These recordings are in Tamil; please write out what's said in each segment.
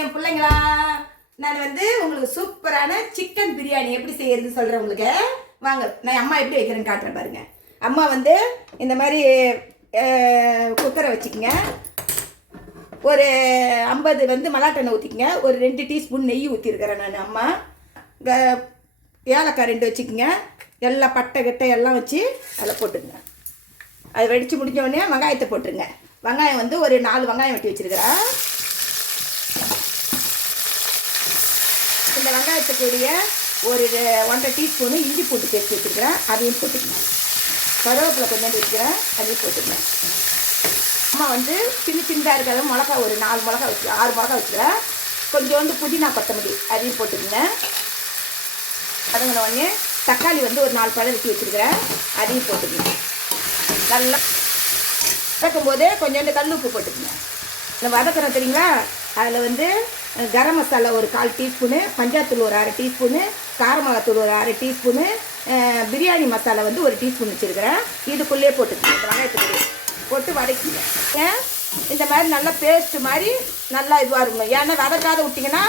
என் பிள்ளைங்களா, நான் வந்து உங்களுக்கு சூப்பரான சிக்கன் பிரியாணி எப்படி செய்யறது சொல்கிறேன் உங்களுக்கு. வாங்க, நான் அம்மா எப்படி வைக்கிறேன்னு காட்டுறேன் பாருங்க. அம்மா வந்து இந்த மாதிரி குக்கரை வச்சுக்கோங்க. ஒரு 50 வந்து மலாட்டெண்ணெய் ஊற்றிக்கங்க. ஒரு 2 டீஸ்பூன் நெய் ஊற்றிருக்கிறேன் நான். அம்மா ஏலக்காய் 2 வச்சுக்கோங்க. எல்லாம் பட்டை கிட்டை எல்லாம் வச்சு அதில் போட்டுருங்க. அது வெடித்து முடிஞ்ச உடனே வெங்காயத்தை போட்டுருங்க. வெங்காயம் வந்து ஒரு 4 வெங்காயம் வெட்டி வச்சுருக்கிறேன். இந்த வெங்காயத்துக்குரிய ஒரு 1.5 டீஸ்பூனு இஞ்சி பூண்டு பேஸ்ட் வச்சுருக்கிறேன். அதையும் போட்டுக்கணும். கருவேப்பிலை கொஞ்சம் வைக்கிறேன், அதையும் போட்டுக்கணும். அம்மா வந்து சின்னதாக இருக்கிறத மிளகா ஒரு 4 மிளகா வச்சு 6 மிளகா வச்சுக்கிறேன். கொஞ்சோண்டு புதினா கொத்தமல்லி அதையும் போட்டுக்கங்க. அதுங்கிற உடனே தக்காளி வந்து ஒரு 4 பழம் வெட்டி வச்சுருக்கிறேன். அதையும் போட்டுக்கணும். நல்லா வதக்கும்போது கொஞ்சோண்டு கல் உப்பு போட்டுக்கங்க. இந்த வதக்கணும் தெரியுங்களா? அதில் வந்து கரம் மசாலா ஒரு 1/4 டீஸ்பூனு, மஞ்சாத்தூள் ஒரு 1/2 டீஸ்பூனு, கார மிளகாத்தூள் ஒரு 1/2 டீஸ்பூனு, பிரியாணி மசாலா வந்து ஒரு டீஸ்பூன் வச்சுருக்கிறேன். இதுக்குள்ளேயே போட்டுக்கணும். இந்த வெங்காயத்துக்குள்ளேயே போட்டு வதக்கிங்க. இந்த மாதிரி நல்லா பேஸ்ட் மாதிரி நல்லா இதுவாக இருக்கணும். ஏன்னா வதக்காத விட்டிங்கன்னா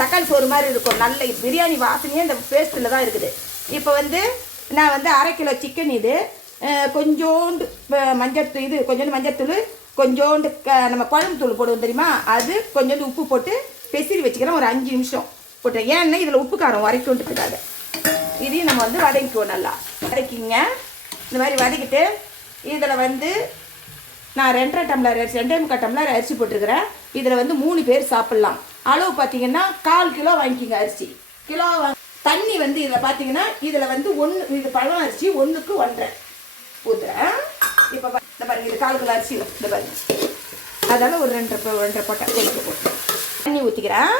தக்காளி சோறு மாதிரி இருக்கும். நல்ல பிரியாணி வாசனையே இந்த பேஸ்ட்டில் தான் இருக்குது. இப்போ வந்து நான் வந்து 1/2 கிலோ சிக்கன், இது கொஞ்சோண்டு மஞ்சத்தூள், இது கொஞ்சோண்டு மஞ்சத்தூள், கொஞ்சோண்டு நம்ம குழம்பு தூள் போடுவோம் தெரியுமா, அது கொஞ்சோண்டு உப்பு போட்டு பெசிரி வச்சுக்கிறேன். ஒரு 5 நிமிஷம் போட்டேன். ஏன்னா இதில் உப்பு காரம் வரைக்கும்ன்றதுக்காக. இதையும் நம்ம வந்து வதக்கிக்குவோம். நல்லா வதக்கிங்க. இந்த மாதிரி வதக்கிட்டு இதில் வந்து நான் 2.5 டம்ளர் அரிசி, 2.25 டம்ளர் அரிசி போட்டிருக்கிறேன். இதில் வந்து 3 பேர் சாப்பிட்லாம். அளவு பார்த்தீங்கன்னா 1/4 கிலோ வாங்கிக்கிங்க அரிசி. கிலோ தண்ணி வந்து இதில் பார்த்தீங்கன்னா இதில் வந்து 1 இது பழம் அரிசி 1க்கு 1.5 ஊற்றுறேன். இப்போ இந்த பாருங்க, இது 1/4 கிலோ அரிசி. இந்த பாருங்க, அதனால் ஒரு 2.5 போட்டு தண்ணி ஊற்றிக்கிறேன்.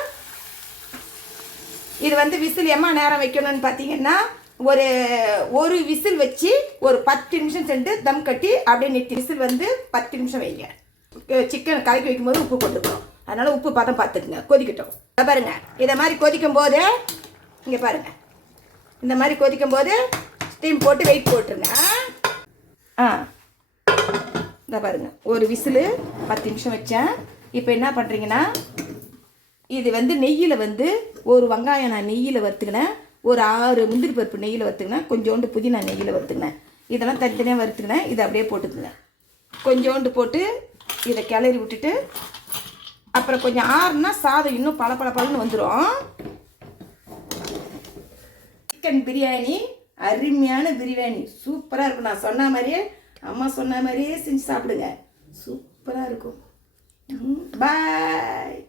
இது வந்து விசில் எம்மா நேரம் வைக்கணும்னு பார்த்தீங்கன்னா ஒரு விசில் வச்சு ஒரு 10 நிமிஷம் சென்று தம் கட்டி அப்படியே நிறுத்தி. விசில் வந்து 10 நிமிஷம் வைங்க. சிக்கன் கலக்கி வைக்கும்போது உப்பு போட்டுக்கணும். அதனால் உப்பு பதம் பார்த்துக்குங்க. கொதிக்கட்டும். பாருங்க, இதை மாதிரி கொதிக்கும் போது இங்கே பாருங்கள், இந்த மாதிரி கொதிக்கும் போது ஸ்டீம் போட்டு வெயிட் போட்டுருங்க. இந்த பாருங்கள், ஒரு விசிலு 10 நிமிஷம் வச்சேன். இப்போ என்ன பண்ணுறீங்கன்னா, இது வந்து நெய்யில் வந்து ஒரு வெங்காயம் நான் நெய்யில் வறுத்துக்கினேன். ஒரு 6 முந்திரி பருப்பு நெய்யில் வறுத்துக்கினேன். கொஞ்சோண்டு புதினா நெய்யில் வறுத்துக்கினேன். இதெல்லாம் தனித்தனியாக வறுத்துக்கினேன். இதை அப்படியே போட்டுக்குங்க. கொஞ்சோண்டு போட்டு இதை கிளறி விட்டுட்டு அப்புறம் கொஞ்சம் ஆறுனா சாதம் இன்னும் பளபளன்னு வந்துடும். சிக்கன் பிரியாணி அருமையான பிரியாணி, சூப்பராக இருக்கும். நான் சொன்ன மாதிரியே, அம்மா சொன்ன மாதிரியே செஞ்சு சாப்பிடுங்க. சூப்பராக இருக்கும். பாய்.